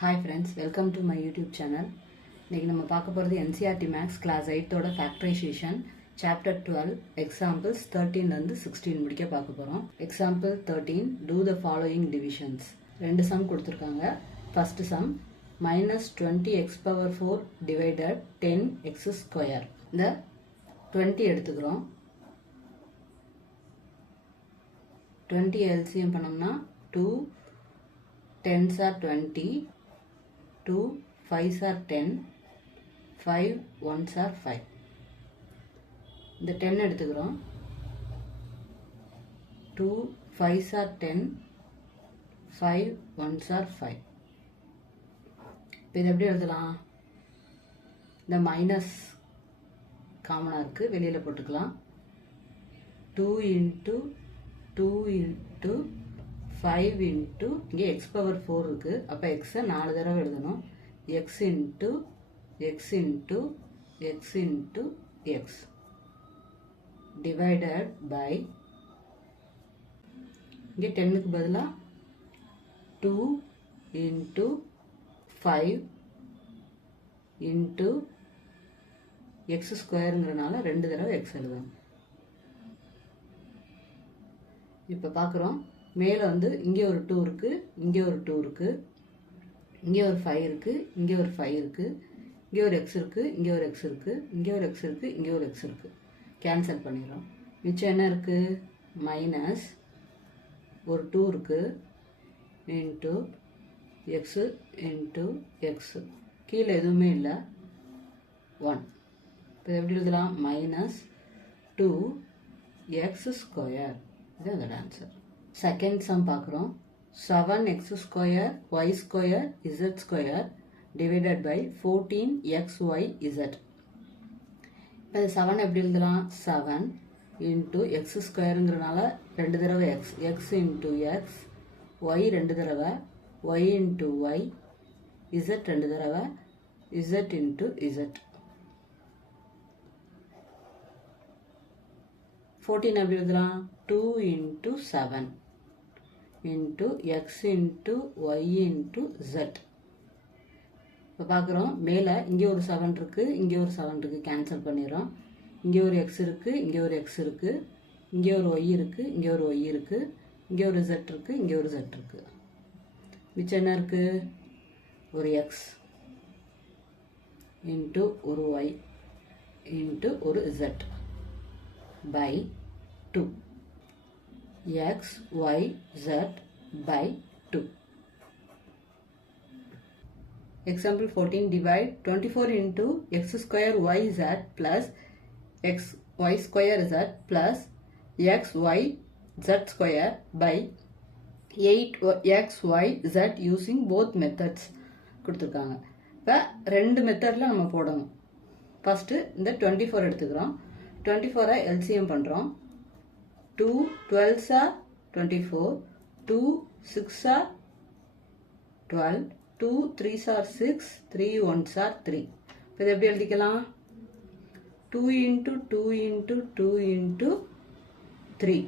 Hi friends, welcome to my YouTube channel. இன்னைக்கு நம்ம பார்க்க போகிறது NCERT Maths Class 8 Factorization Chapter 12 Examples 13 இருந்து 16 முடிக்க பார்க்க போகிறோம். Example 13 Do the following divisions. ரெண்டு சம் கொடுத்துருக்காங்க. First sum minus 20x power 4 divided 10x square. இந்த 20 எடுத்துக்கிறோம். 20 LCM பண்ணோம்னா 2 10s are 20, 2 5s are 10, 5 1s are 5. இந்த 10 எடுத்துக்கிறோம். 2 5s are 10, 5 1s are 5. இப்போ இது எப்படி எழுதலாம்? இந்த மைனஸ் காமனாக இருக்குது, வெளியில் போட்டுக்கலாம். 2 into 2 into 5 into இங்கே x power 4 இருக்கு. அப்போ x 4 தடவை எழுதணும். x into x into x into x divided by இங்கே 10க்கு பதிலாக 2 into 5 into x ஸ்கொயருங்கிறனால 2 தடவை x எழுதணும். இப்போ பார்க்குறோம், மேலே வந்து இங்கே ஒரு 2 இருக்குது, இங்கே ஒரு 2 இருக்குது, இங்கே ஒரு 5 இருக்குது, இங்கே ஒரு 5 இருக்குது, இங்கே ஒரு x இருக்குது, இங்கே ஒரு x இருக்குது, இங்கே ஒரு x இருக்குது, இங்கே ஒரு x இருக்குது. கேன்சல் பண்ணிடுறோம். மிச்சம் என்ன இருக்குது? மைனஸ் ஒரு 2 இருக்குது இன்ட்டு எக்ஸு இன்ட்டு எக்ஸு, கீழே எதுவுமே இல்லை, 1. இப்போ எப்படி எழுதலாம்? Minus 2x square. இது அதோட ஆன்சர். செகண்ட் சம் பார்க்குறோம். 7x square y square z square divided by 14xyz. இப்போ இது 7 எப்படி எழுதலாம்? 7 இன்ட்டு எக்ஸ் ஸ்கொயருங்கிறனால 2 தடவை x, x into x, y 2 தடவை, ஒய் இன்ட்டு ஒய், இசட் 2 தடவை, இசட் இன்ட்டு இசட். 14 எப்படி எழுதலாம்? 2 into 7 into x into y into z. இப்போ பார்க்குறோம், மேலே இங்கே ஒரு 7 இருக்குது, இங்கே ஒரு 7 இருக்குது, கேன்சல் பண்ணிடுறோம். இங்கே ஒரு x இருக்குது, இங்கே ஒரு x இருக்குது, இங்கே ஒரு y இருக்குது, இங்கே ஒரு y இருக்குது, இங்கே ஒரு z இருக்குது, இங்கே ஒரு z இருக்குது. மிச்சம் என்ன இருக்குது? ஒரு x இன்ட்டு ஒரு y இன்ட்டு ஒரு z by 2. x, y, z by 2. Example 14. Divide 24 into x square y z plus x y square z plus x y z square by 8 x y z using both methods கொடுத்துருக்காங்க. இப்போ ரெண்டு மெத்தடில் நம்ம போடணும். First இந்த 24 எடுத்துக்கிறோம். 24 LCM பண்ணுறோம். 2 12s are 24, 2 6s are 12, 2 3s are 6, 3 1s are 3. இப்போ இது எப்படி எழுதிக்கலாம்? 2 into 2 into 2 into 3.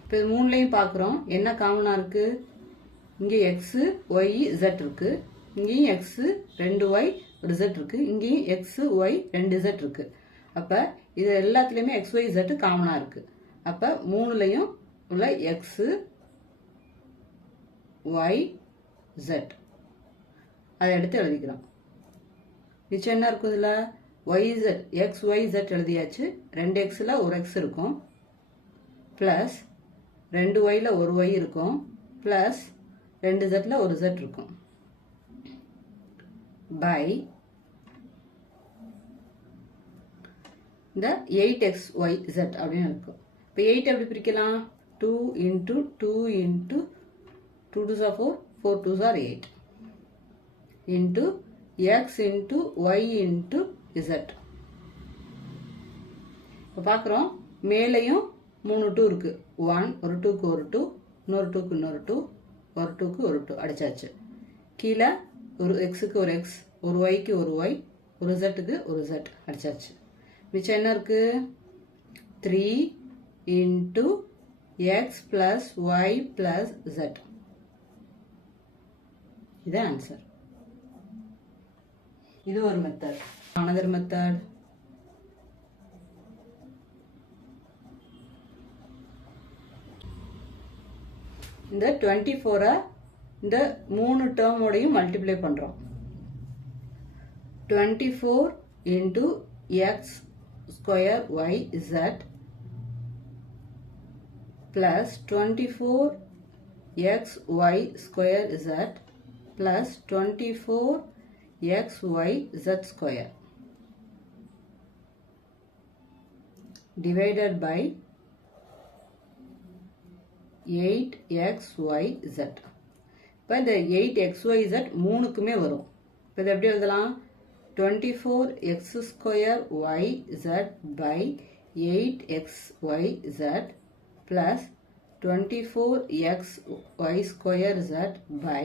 இப்போ இது மூணுலையும் பார்க்குறோம், என்ன காமனாக இருக்குது? இங்கே எக்ஸு ஒய் இசட் இருக்குது, இங்கேயும் எக்ஸு 2y ஒரு இசட் இருக்குது, இங்கேயும் எக்ஸு ஒய் 2 இசட் இருக்குது. அப்போ இது எல்லாத்துலேயுமே எக்ஸ் ஒய் இசட்டு காமனாக இருக்குது. அப்போ மூணுலையும் உள்ள எக்ஸு ஒய் ஜெட் அதை எடுத்து எழுதிக்கிறோம். மிச்சம் என்ன இருக்கும்? இதில் y z, x y z எழுதியாச்சு. 2 எக்ஸில் ஒரு எக்ஸ் இருக்கும், ப்ளஸ் 2 ஒயில் ஒரு ஒய் இருக்கும், ப்ளஸ் 2 ஜெட்டில் ஒரு ஜெட் இருக்கும், பை இந்த 8xyz அப்படின்னு இருக்கும். இப்போ 8 எப்படி பிரிக்கலாம்? 2 into 2 into 2 2s are 4, 4 2s are 8 into x into y into z. இப்போ பார்க்குறோம், மேலேயும் 3 2 இருக்கு. 1 ஒரு 2க்கு ஒரு 2, இன்னொரு 2க்கு இன்னொரு 2, ஒரு 2க்கு ஒரு 2 அடிச்சாச்சு. கீழே ஒரு எக்ஸுக்கு ஒரு எக்ஸ், ஒரு ஒய்க்கு ஒரு ஒய், ஒரு ஜெட்டுக்கு ஒரு ஜெட் அடிச்சாச்சு. மிச்சம் என்ன இருக்கு? 3 into x plus y plus z. இது ஆன்சர். இது ஒரு மெத்தட். another method. இந்த 24 இந்த மூணு டேர்ம் ஓடையும் மல்டிப்ளை பண்றோம். 24 into x square y z plus 24 x y square z plus 24 x y z square divided by 8xyz. இப்போ இந்த 8xyz மூணுக்குமே வரும். இப்போ இது எப்படி எழுதலாம்? 24x square yz by 8xyz plus 24xy square z by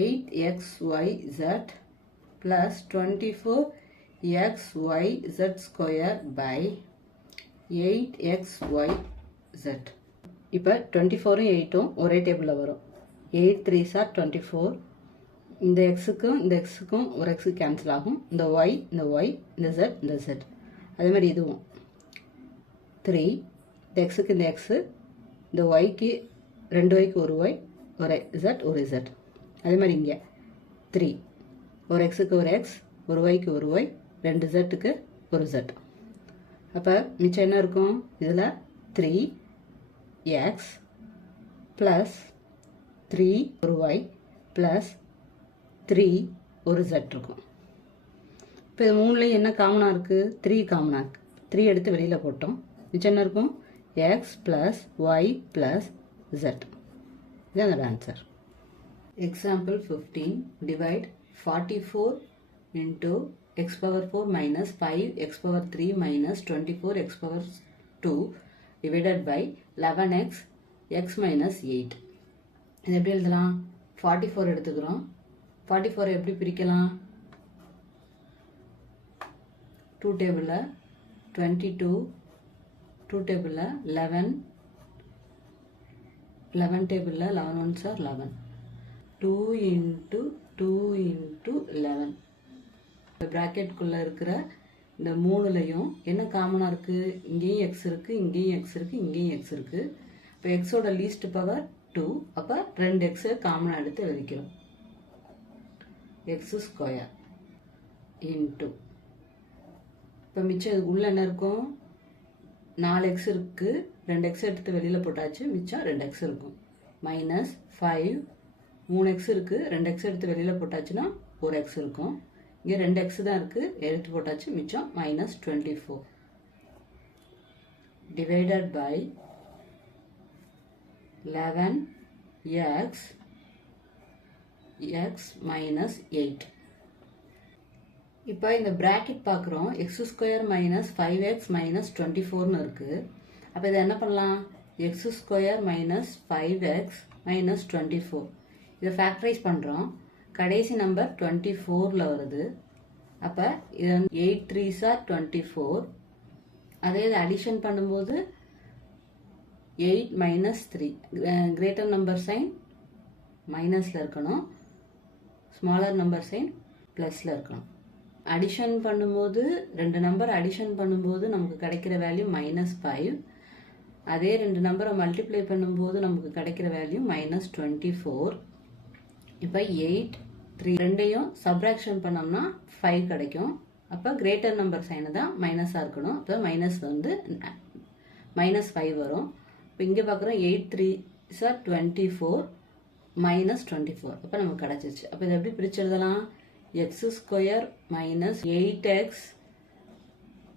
8xyz plus 24xyz square by 8xyz. இப்போ 24 8 ஒரே டேபிளில் வரும். 8 3s are 24. இந்த எக்ஸுக்கும் இந்த எக்ஸுக்கும் ஒரு எக்ஸு கேன்சல் ஆகும். இந்த ஒய் இந்த ஒய் இந்த z இந்த z. அதே மாதிரி இதுவும் 3 இந்த எக்ஸுக்கு இந்த எக்ஸு இந்த ஒய்க்கு 2 ஒய்க்கு ஒரு ஒய் ஒரு z ஒரு z. அதே மாதிரி இங்கே 3 ஒரு எக்ஸுக்கு ஒரு எக்ஸ் ஒரு ஒய்க்கு ஒரு ஒய் 2 zக்கு ஒரு z. அப்போ மிச்சம் என்ன இருக்கும்? இதில் 3x plus 3 ஒரு y plus 3 ஒரு z இருக்கும். இப்போ இது மூணுலேயும் என்ன காமனாக இருக்குது? 3 காமனாக இருக்குது. 3 எடுத்து வெளியில் போட்டோம். மிச்சம் என்ன இருக்கும்? x plus y plus z. இதுதான் அந்த answer. Example 15. Divide 44 into x power 4 minus 5 x power 3 minus 24 x power 2 divided by 11x x minus 8. இது எப்படி எழுதலாம்? 44 எடுத்துக்கிறோம். 44 எப்படி பிரிக்கலாம்? 2 டேபிளில் 22 2 டேபிளில் 11 11 டேபிளில் 11 1s are 11 2 into 2 into 11. இந்த ப்ராக்கெட்குள்ளே இருக்கிற இந்த மூணுலையும் என்ன காமனாக இருக்குது? இங்கேயும் எக்ஸ் இருக்குது இங்கேயும் எக்ஸ் இருக்குது இங்கேயும் எக்ஸ் இருக்குது. இப்போ எக்ஸோட லீஸ்ட் பவர் 2. அப்போ 2 எக்ஸை காமனாக எடுத்து எழுதிக்கிறோம். எக்ஸ் ஸ்கொயர் இன்ட்டு இப்போ மிச்சம் இதுக்கு உள்ள என்ன இருக்கும்? 4 எக்ஸ் இருக்குது. 2 எக்ஸ் எடுத்து வெளியில் போட்டாச்சு. மிச்சம் 2 எக்ஸ் இருக்கும். மைனஸ் 5 3 எக்ஸ் இருக்குது. 2 எக்ஸ் எடுத்து வெளியில் போட்டாச்சுன்னா 1 எக்ஸ் இருக்கும். இங்கே 2 எக்ஸ் தான் இருக்குது. எடுத்து போட்டாச்சு. மிச்சம் minus 24 divided by 11x x minus 8. இப்போ இந்த பிராக்கெட் பார்க்குறோம். X square minus 5x minus 24ன்னு இருக்குது. அப்போ இதை என்ன பண்ணலாம்? X square minus 5x minus 24 இதை ஃபேக்டரைஸ் பண்ணுறோம். கடைசி நம்பர் 24ல் வருது. அப்போ இது 8 3s are 24. அதே இது அடிஷன் பண்ணும்போது 8 minus 3 கிரேட்டர் நம்பர் சைன் மைனஸில் இருக்கணும். ஸ்மாலர் நம்பர் சைன் ப்ளஸில் இருக்கணும். அடிஷன் பண்ணும்போது 2 நம்பர் அடிஷன் பண்ணும்போது நமக்கு கிடைக்கிற வேல்யூ -5. அதே 2 நம்பரை மல்டிப்ளை பண்ணும்போது நமக்கு கிடைக்கிற வேல்யூ -24. இப்போ 8 3 ரெண்டையும் சப்ராக்ஷன் பண்ணோம்னா 5 கிடைக்கும். அப்போ கிரேட்டர் நம்பர் சைனு தான் மைனஸாக இருக்கணும். இப்போ மைனஸ் வந்து -5 வரும். இப்போ இங்கே பார்க்குறோம் 8 3s are 24 -24. அப்போ நமக்கு கிடச்சிச்சு. அப்போ இதை எப்படி பிரித்து எழுதலாம்? X square minus 8x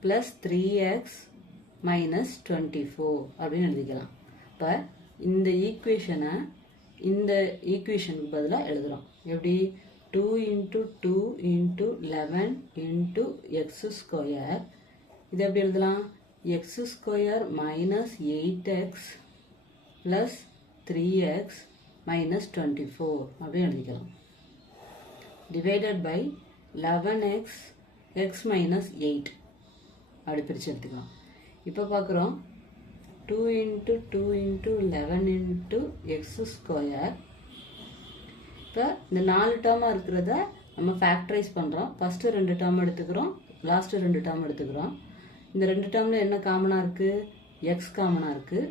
plus 3x minus 24 அப்படின்னு எழுதிக்கலாம். இப்போ இந்த ஈக்குவேஷனை இந்த ஈக்குவேஷனுக்கு பதிலாக எழுதுகிறோம். எப்படி? 2 into 2 into 11 into X square. இது எப்படி எழுதலாம்? X square minus 8x plus 3x minus 24 அப்படின்னு எழுதிக்கலாம். Divided by 11x x minus 8 அப்படி பிரித்து எடுத்துக்கலாம். இப்போ பார்க்குறோம் 2 into 2 into 11 into X square. இப்போ இந்த 4 டேர்மாக இருக்கிறத நம்ம ஃபேக்டரைஸ் பண்ணுறோம். ஃபஸ்ட்டு 2 டேர்ம் எடுத்துக்கிறோம், லாஸ்ட்டு 2 டேர்ம் எடுத்துக்கிறோம். இந்த 2 டேர்மில் என்ன காமனாக இருக்குது? எக்ஸ் காமனாக இருக்குது.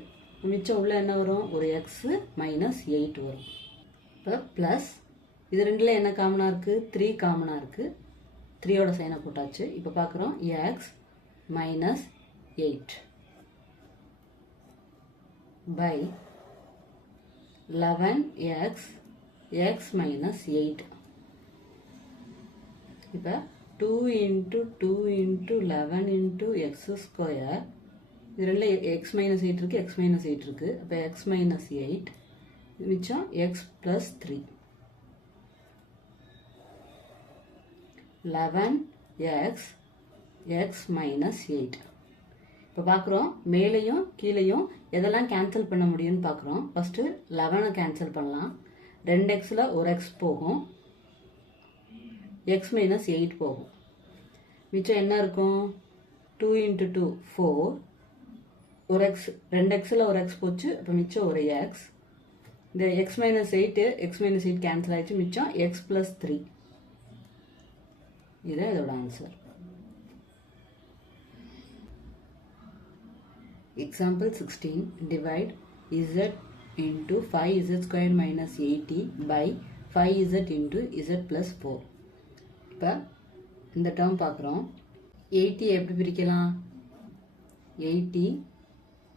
மிச்சம் உள்ள என்ன வரும்? ஒரு எக்ஸு மைனஸ் 8 வரும். இப்போ ப்ளஸ் இது ரெண்டில் என்ன காமனாக இருக்குது? 3 காமனாக இருக்குது. 3யோட சைனை போட்டாச்சு. இப்போ பார்க்குறோம் X minus 8 by 11x x minus 8. இப்போ 2 into 2 into 11 into x square. இது ரெண்டில் x minus 8 இருக்குது, x minus 8 இருக்குது. அப்போ x minus 8 மிச்சம் x plus 3. 11x x minus 8. இப்போ பார்க்குறோம் மேலேயும் கீழேயும் எதெல்லாம் கேன்சல் பண்ண முடியும்னு பார்க்குறோம். ஃபஸ்ட்டு 11 கேன்சல் பண்ணலாம். 2xல் ஒரு எக்ஸ் போகும், எக்ஸ் மைனஸ் 8 போகும். மிச்சம் என்ன இருக்கும்? 2 into 2 4, ஒரு எக்ஸ் 2xல் ஒரு எக்ஸ் போச்சு. அப்போ மிச்சம் ஒரு எக்ஸ். இந்த எக்ஸ் மைனஸ் 8 கேன்சல் ஆகிடுச்சு. மிச்சம் எக்ஸ் ப்ளஸ் 3. இதுதான் இதோட answer. Example 16. Divide z into 5z square minus 80 by 5z into z plus 4. இப்போ இந்த டேர்ம் பார்க்குறோம். 80 எப்படி பிரிக்கலாம்? 80,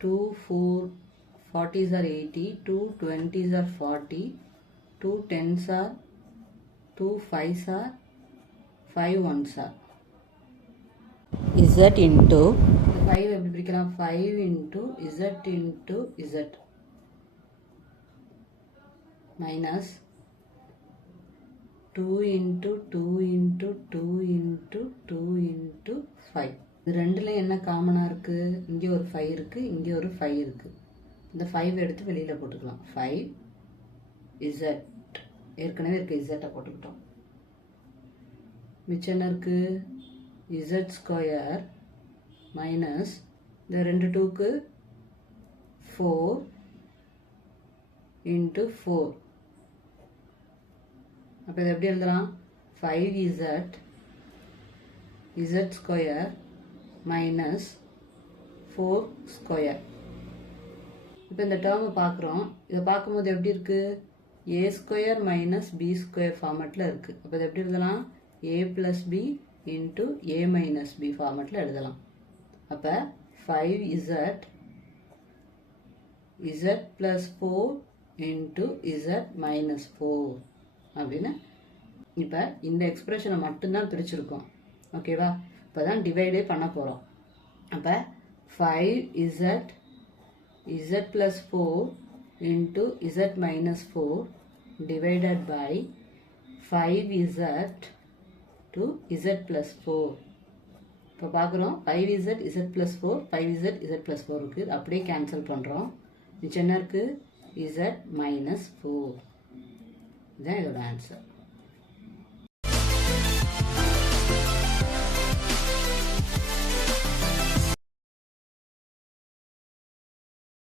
2 4 40s are 80, 2 20s are 40, 2 10s are 2 5s are 5 1s are. z into 5 எப்படி பிரிக்கலாம்? 5 into z into z minus 2 into 2 into 2 into 2 into 5. இது ரெண்டுல என்ன காமனாக இருக்குது? இங்கே ஒரு 5 இருக்குது, இங்கே ஒரு 5 இருக்குது. இந்த 5 எடுத்து வெளியில் போட்டுக்கலாம். 5 z ஏற்கனவே இருக்க z போட்டுக்கிட்டோம். மிச்சம் என்ன இருக்குது? z ஸ்கொயர் மைனஸ் இந்த 2 2க்கு 4 into 4. அப்போ இது எப்படி எழுதலாம்? 5z z square minus 4 square. இப்போ இந்த டேர்மை பார்க்குறோம். இதை பார்க்கும்போது எப்படி இருக்குது? a square minus b square ஃபார்மேட்டில் இருக்குது. அப்போ இது எப்படி எழுதலாம்? a plus b into a minus b ஃபார்மேட்டில் எழுதலாம். அப்போ 5z z plus 4 into z minus 4 அப்படின்னு இப்போ இந்த எக்ஸ்பிரஷனை மட்டும்தான் பிரிச்சிருக்கோம். ஓகேவா? இப்போ தான் டிவைடே பண்ண போகிறோம். அப்போ 5z z plus 4 into z minus 4 divided by 5z to z plus 4. இப்போ பார்க்குறோம் 5z z plus 4, 5z z plus 4 இருக்குது. அப்படியே கேன்சல் பண்ணுறோம். மிச்சம் என்ன இருக்குது? z minus 4. இதுதான் இதோட ஆன்சர்.